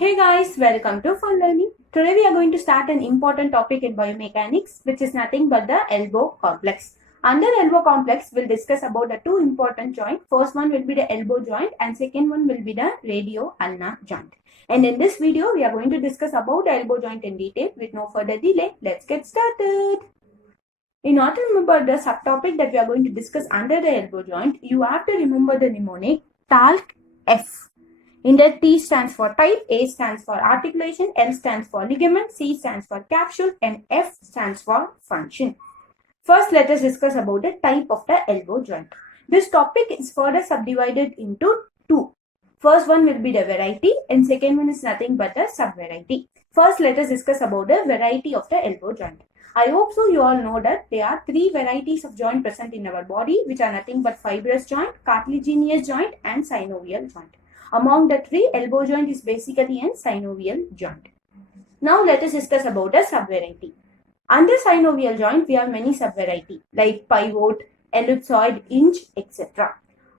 Hey guys, welcome to Fun Learning. Today we are going to start an important topic in biomechanics, which is nothing but the elbow complex. Under elbow complex, we'll discuss about the two important joints. First one will be the elbow joint and second one will be the radio-ulnar joint. And in this video, we are going to discuss about the elbow joint in detail. With no further delay, let's get started. In order to remember the subtopic that we are going to discuss under the elbow joint, you have to remember the mnemonic TALC F. In that, T stands for type, A stands for articulation, L stands for ligament, C stands for capsule, and F stands for function. First, let us discuss about the type of the elbow joint. This topic is further subdivided into two. First one will be the variety and second one is nothing but the subvariety. First, let us discuss about the variety of the elbow joint. I hope so you all know that there are three varieties of joint present in our body, which are nothing but fibrous joint, cartilaginous joint, and synovial joint. Among the three, elbow joint is basically a synovial joint. Now let us discuss about the subvariety. Under synovial joint, we have many subvariety like pivot, ellipsoid, hinge, etc.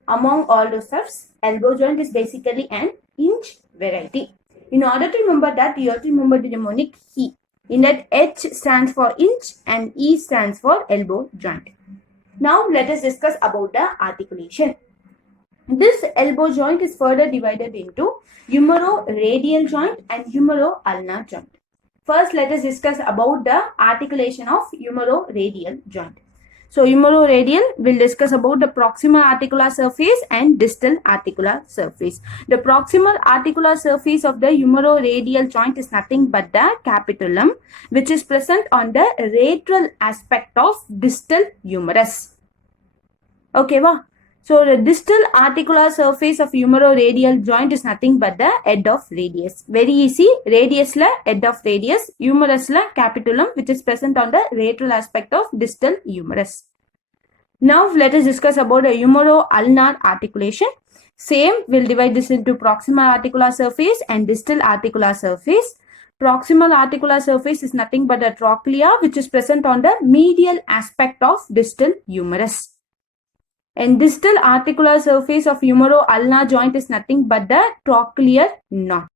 Among all those stuffs, elbow joint is basically an hinge variety. In order to remember that, you have to remember the mnemonic HE. In that, H stands for hinge and E stands for elbow joint. Now let us discuss about the articulation. This elbow joint is further divided into humeroradial joint and humeroulnar joint. First, let us discuss about the articulation of humeroradial joint. So, humeroradial will discuss about the proximal articular surface and distal articular surface. The proximal articular surface of the humeroradial joint is nothing but the capitulum, which is present on the lateral aspect of distal humerus. Okay, wow. So, the distal articular surface of humeroradial joint is nothing but the head of radius. Very easy. Radius la head of radius, humerus la capitulum, which is present on the lateral aspect of distal humerus. Now, let us discuss about the humeroulnar articulation. Same, we'll divide this into proximal articular surface and distal articular surface. Proximal articular surface is nothing but the trochlea, which is present on the medial aspect of distal humerus. And distal articular surface of humeroulnar joint is nothing but the trochlear notch.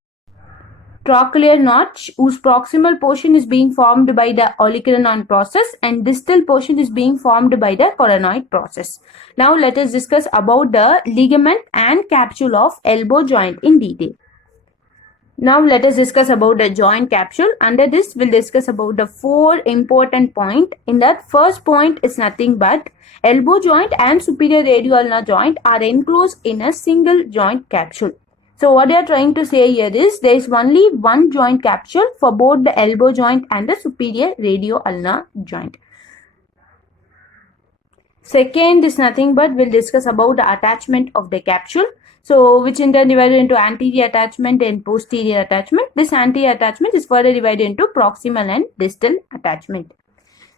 Trochlear notch, whose proximal portion is being formed by the olecranon process and distal portion is being formed by the coronoid process. Now let us discuss about the ligament and capsule of elbow joint in detail. Now let us discuss about the joint capsule. Under this, we'll discuss about the four important points. In that, first point is nothing but elbow joint and superior radio-ulnar joint are enclosed in a single joint capsule. So what they are trying to say here is there is only one joint capsule for both the elbow joint and the superior radio-ulnar joint. Second is nothing but we'll discuss about the attachment of the capsule. So, which in turn divided into anterior attachment and posterior attachment. This anterior attachment is further divided into proximal and distal attachment.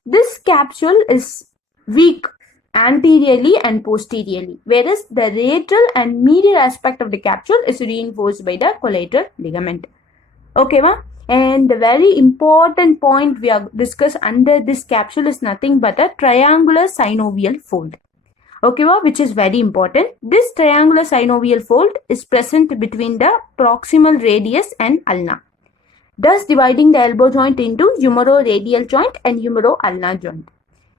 This capsule is weak anteriorly and posteriorly, whereas the lateral and medial aspect of the capsule is reinforced by the collateral ligament. Okay, ma? And the very important point we are discuss under this capsule is nothing but a triangular synovial fold. Okay, which is very important. This triangular synovial fold is present between the proximal radius and ulna, thus dividing the elbow joint into humeroradial joint and humeroulnar joint.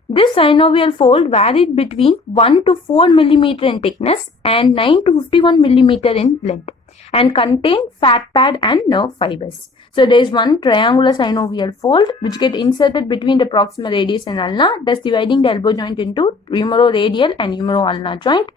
This synovial fold varied between 1 to 4 mm in thickness and 9 to 51 mm in length and contain fat pad and nerve fibers. So, there is one triangular synovial fold which get inserted between the proximal radius and ulna, thus dividing the elbow joint into humeroradial and humeroulnar joint.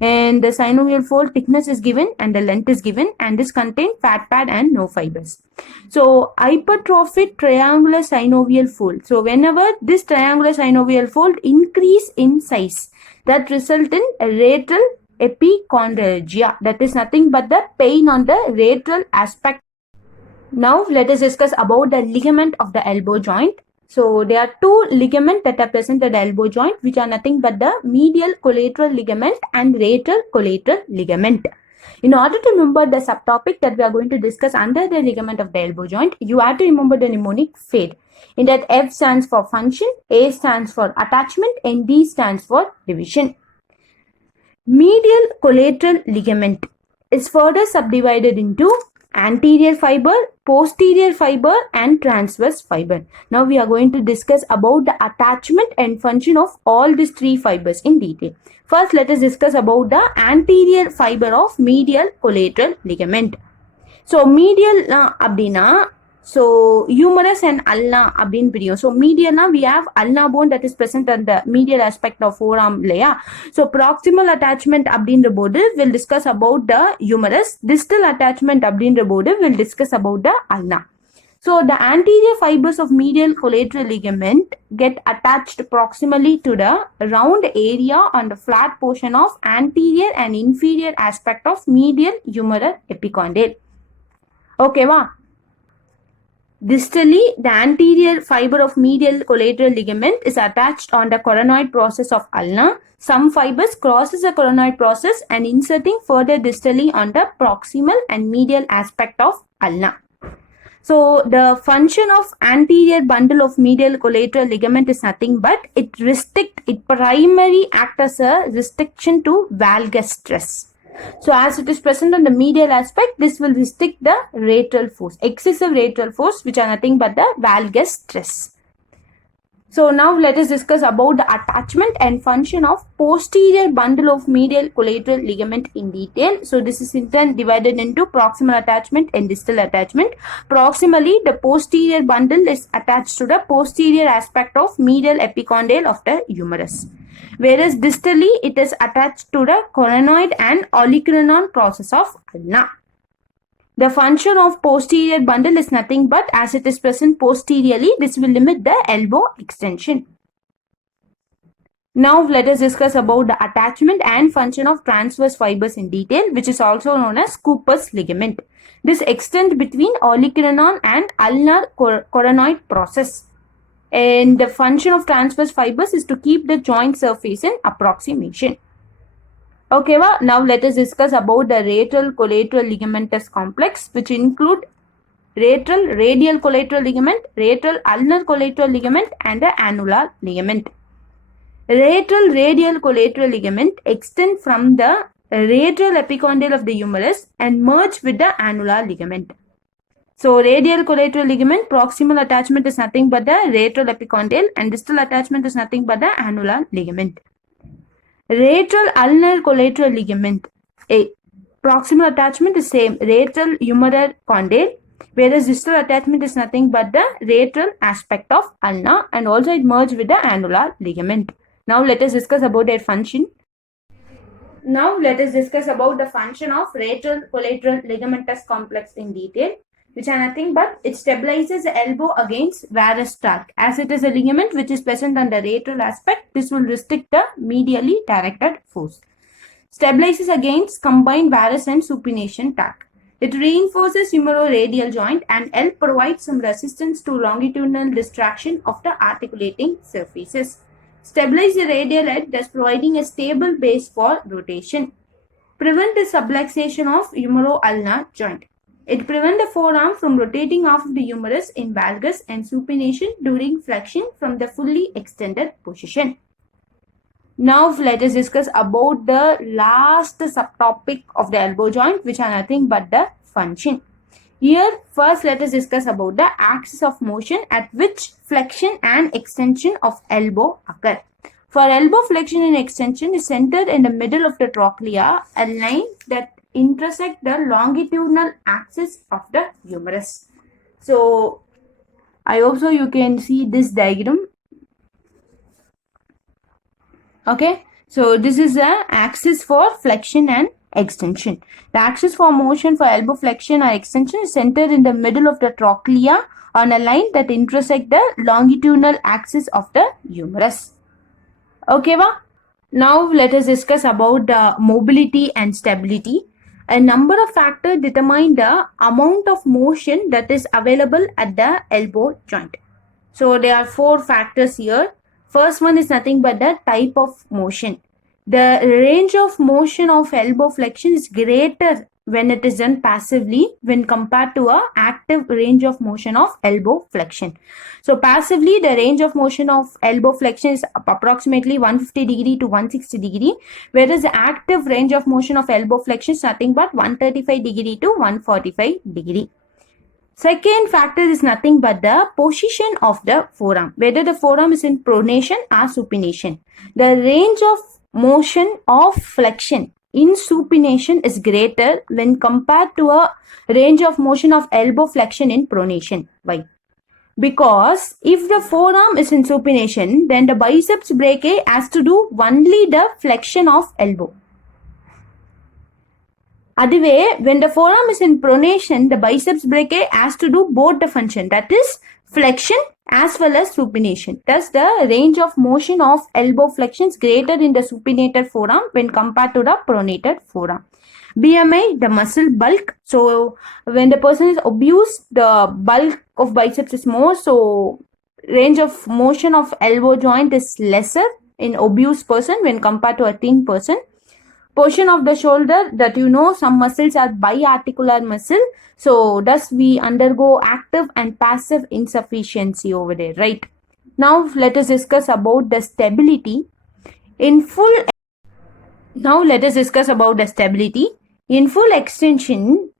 And the synovial fold thickness is given and the length is given, and this contain fat pad and nerve fibers. So, hypertrophic triangular synovial fold. So, whenever this triangular synovial fold increase in size, that result in a lateral epichondrialgia. That is nothing but the pain on the lateral aspect. Now let us discuss about the ligament of the elbow joint. So there are two ligaments that are present at the elbow joint, which are nothing but the medial collateral ligament and lateral collateral ligament. In order to remember the subtopic that we are going to discuss under the ligament of the elbow joint, you have to remember the mnemonic FADE. In that, F stands for function, A stands for attachment, and D stands for division. Medial collateral ligament is further subdivided into anterior fiber, posterior fiber and transverse fiber. Now we are going to discuss about the attachment and function of all these three fibers in detail. First, let us discuss about the anterior fiber of medial collateral ligament. So medial அப்படினா so humerus and ulna அப்படின்னு பிரியும். So medialனா we have ulna bone that is present on the medial aspect of forearm இல்லையா. So proximal attachment அப்படின்ற போது will discuss about the humerus. Distal attachment அப்படின்ற போது will discuss about the ulna. So the anterior fibers of medial collateral ligament get attached proximally to the round area on the flat portion of anterior and inferior aspect of medial humeral epicondyle. Okay, wow. Distally, the anterior fiber of medial collateral ligament is attached on the coronoid process of ulna. Some fibers crosses the coronoid process and inserting further distally on the proximal and medial aspect of ulna. So the function of anterior bundle of medial collateral ligament is nothing but it primary act as a restriction to valgus stress. So as it is present on the medial aspect, this will restrict the lateral force, excessive lateral force, which are nothing but the valgus stress. So now let us discuss about the attachment and function of posterior bundle of medial collateral ligament in detail. So this is in turn divided into proximal attachment and distal attachment. Proximally, the posterior bundle is attached to the posterior aspect of medial epicondyle of the humerus. Whereas distally, it is attached to the coronoid and olecranon process of ulna. The function of posterior bundle is nothing but as it is present posteriorly, this will limit the elbow extension. Now let us discuss about the attachment and function of transverse fibers in detail, which is also known as Cooper's ligament. This extends between olecranon and ulnar coronoid process. And the function of transverse fibers is to keep the joint surface in approximation. Okay, now let us discuss about the lateral collateral ligamentous complex, which include lateral radial collateral ligament, lateral ulnar collateral ligament and the annular ligament. Lateral radial collateral ligament extend from the lateral epicondyle of the humerus and merge with the annular ligament. So radial collateral ligament, proximal attachment is nothing but the lateral epicondyle and distal attachment is nothing but the annular ligament. Lateral ulnar collateral ligament, proximal attachment is same, lateral humeral condyle, whereas distal attachment is nothing but the lateral aspect of ulna and also it merges with the annular ligament. Now let us discuss about their function. Now let us discuss about the function of lateral collateral ligamentous complex in detail, which are nothing but it stabilizes the elbow against varus torque. As it is a ligament which is present on the lateral aspect, this will restrict the medially directed force. Stabilizes against combined varus and supination torque. It reinforces humeroradial joint and help provide some resistance to longitudinal distraction of the articulating surfaces. Stabilize the radial head, thus providing a stable base for rotation. Prevent the subluxation of humero-ulnar joint. It prevents the forearm from rotating off of the humerus in valgus and supination during flexion from the fully extended position. Now let us discuss about the last subtopic of the elbow joint, which are nothing but the function. Here first let us discuss about the axis of motion at which flexion and extension of elbow occur. For elbow flexion and extension is centered in the middle of the trochlea, a line that intersect the longitudinal axis of the humerus. So I hope so you can see this diagram. Okay, so this is the axis for flexion and extension. The axis for motion for elbow flexion or extension is centered in the middle of the trochlea on a line that intersect the longitudinal axis of the humerus. Okay, now let us discuss about the mobility and stability. A number of factors determine the amount of motion that is available at the elbow joint. So there are 4 factors here. First one is nothing but the type of motion. The range of motion of elbow flexion is greater when it is done passively when compared to a active range of motion of elbow flexion. So passively, the range of motion of elbow flexion is approximately 150 degree to 160 degree, whereas the active range of motion of elbow flexion is nothing but 135 degree to 145 degree. Second factor is nothing but the position of the forearm, whether the forearm is in pronation or supination. The range of motion of flexion in supination is greater when compared to a range of motion of elbow flexion in pronation. Why? Because if the forearm is in supination, then the biceps brachii has to do only the flexion of elbow. Other way, when the forearm is in pronation, the biceps brachii has to do both the function, that is flexion as well as supination. Thus, the range of motion of elbow flexion is greater in the supinated forearm when compared to the pronated forearm. BMI, the muscle bulk. So, when the person is obese, the bulk of biceps is more. So, range of motion of elbow joint is lesser in obese person when compared to a thin person. Portion of the shoulder, that some muscles are biarticular muscle. So, thus we undergo active and passive insufficiency over there, right? Now, let us discuss about the stability. In full extension,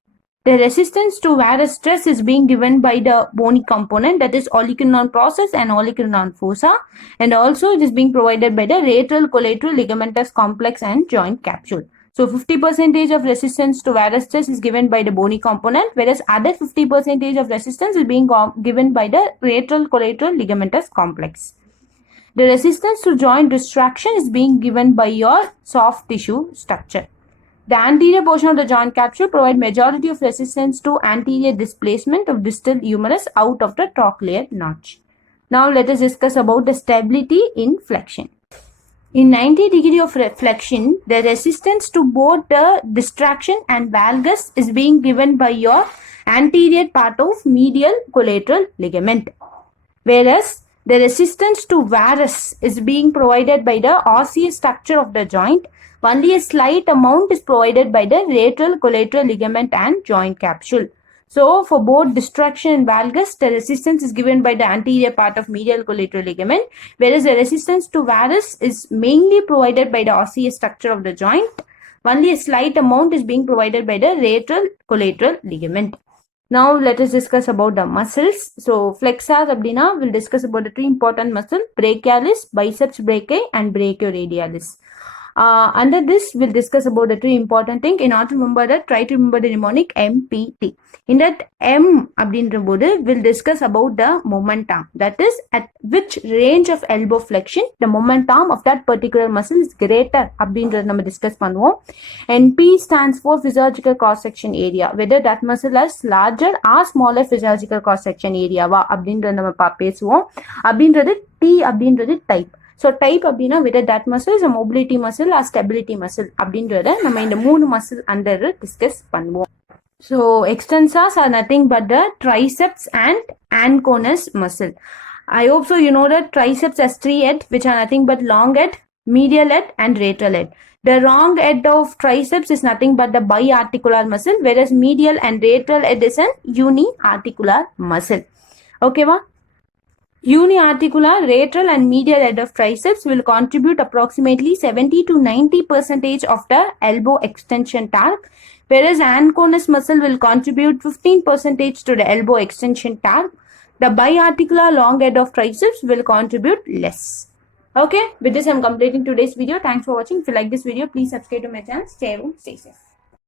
the resistance to varus stress is being given by the bony component, that is olecranon process and olecranon fossa, and also it is being provided by the lateral collateral ligamentous complex and joint capsule. So 50% of resistance to varus stress is given by the bony component, whereas other 50% of resistance is being given by the lateral collateral ligamentous complex. The resistance to joint distraction is being given by your soft tissue structure. The anterior portion of the joint capsule provides majority of resistance to anterior displacement of distal humerus out of the trochlear notch. Now let us discuss about the stability in flexion. In 90 degree of flexion, the resistance to both the distraction and valgus is being given by your anterior part of medial collateral ligament, whereas the resistance to varus is being provided by the osseous structure of the joint. Only a slight amount is provided by the lateral collateral ligament and joint capsule. So, for both distraction and valgus, the resistance is given by the anterior part of medial collateral ligament, whereas the resistance to varus is mainly provided by the osseous structure of the joint. Only a slight amount is being provided by the lateral collateral ligament. Now, let us discuss about the muscles. So, flexors abdina will discuss about the three important muscles: brachialis, biceps brachii, and brachioradialis. Under this, we'll discuss about the three important things. In order to remember that, try to remember the mnemonic MPT. In that M abdinrabodhu, we'll discuss about the momentum. That is, at which range of elbow flexion the momentum of that particular muscle is greater. Abdinra nama discuss pannuvom. And P stands for physiological cross section area. Whether that muscle has larger or smaller physiological cross section area. Abdinra nama pesuvom. Abdinradhu T abdinradhu type. So type அப்படினா whether that muscle is a mobility muscle or stability muscle அப்படின்றத நம்ம இந்த மூணு muscle under discuss பண்ணுவோம். So extensors are nothing but the triceps and anconus muscle. I hope so you know that triceps has three heads which are nothing but long head, medial head and lateral head. The wrong head of triceps is nothing but the biarticular muscle, whereas medial and lateral head is an uniarticular muscle. Okay va? Uniarticular, lateral and medial head of triceps will contribute approximately 70 to 90% of the elbow extension torque, whereas anconus muscle will contribute 15% to the elbow extension torque. The biarticular long head of triceps will contribute less. Okay, with this I'm completing today's video. Thanks for watching. If you like this video, please subscribe to my channel. Stay home, stay safe.